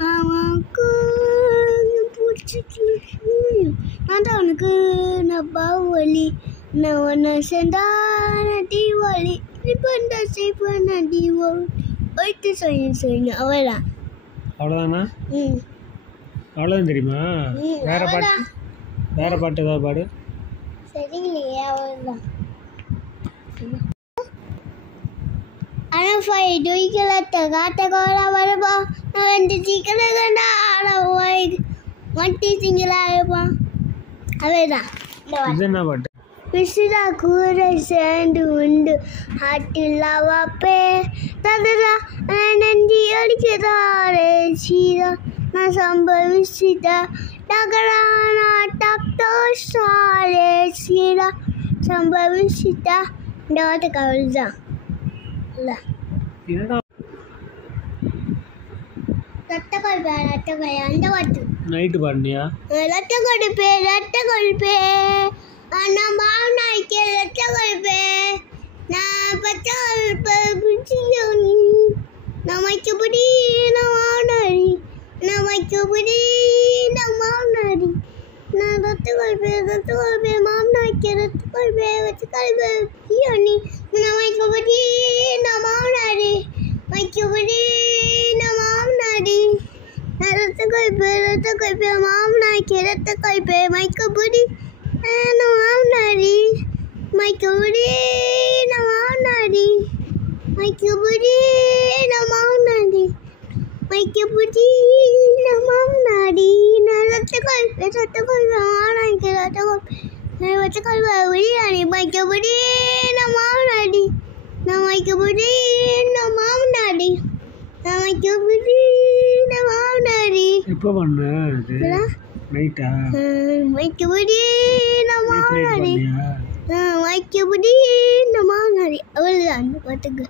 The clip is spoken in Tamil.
மாமாக்கு நான் தான் உனக்கு நான் பாவலி நான் செந்தான தீபாவளி இப்ப செய்ப்ப தீபாவளி ஒய்த்து சொல்லுங்க அவ்வளோதான். அவ்வளோதானா? அவ்வளோதான் தெரியுமா? வேற பாட்டு ஏதாவது பாடு. சரிங்களையே அவ்வளோதான். ஆனால் டொய்களத்த காட்ட கோல வருப்பா நான் வந்து சீக்கிரம் கண்டா மட்டி சிங்கிளாக இருப்பான். அவ்வளோதான். இது என்ன பாட்டு? விசிறா கூரை சேர்ந்து உண்டு ஆட்டில் வாப்பே ததுரா நந்தி அடிக்கிறாரே சீரா நான் சம்பவிச்சிட்டா டகரானா டாக்டர் சாரே சீரா சம்பவிச்சிட்டா இந்த வார்த்தை கவலைதான் இல்லை. ரத்தக்கொழுப்பே அந்த வாட்டு நைட்டு பாடுனியா? ரத்தக்கொழுப்பே நான் மாவனாய்க்கு ரத்தக்கொழுப்பே நான் பச்சை பிடிச்சியோனி நான் வைக்கப்படி நான் மாவனாரி நான் வைக்கப்படி நான் மாவனாரி நான் ரத்தக்கொழுப்பே மாவனாய்க்கு ரத்தக்கொழுப்பே வச்சுக்கொழுப்பே பியோனி நான் வைக்கப்படி நான் மாவனாரி வைக்கப்படி நான் மாவனாரி நான் ரத்தக்கொழுப்பே மாவனாய்க்கு ரத்தக்கொழுப்பே வைக்கப்படி நான் மாவனாரி வைக்கப்படி நான் மாவனாரி வைக்கப்படி நான் மாவனாரி வைக்கப்படி நான் மாவனாரி நான் ரத்தக்கொழுப்பே மாவனாய்க்கு ரத்தக்கொழுப்பே வச்சுக்கொழுப்பே பிரியாணி வைக்கப்படி நான் மாவனாரி நான் வைக்கப்படி நான் மாவனாரி நான் வைக்கப்படி நான் மாவனாரி. எப்போ பண்ண? நைட்டா? வைக்கப்படி நான் மாவனாரி வைக்கப்படி நான் மாவனாரி அவ்வளோதான். பார்த்துக்க.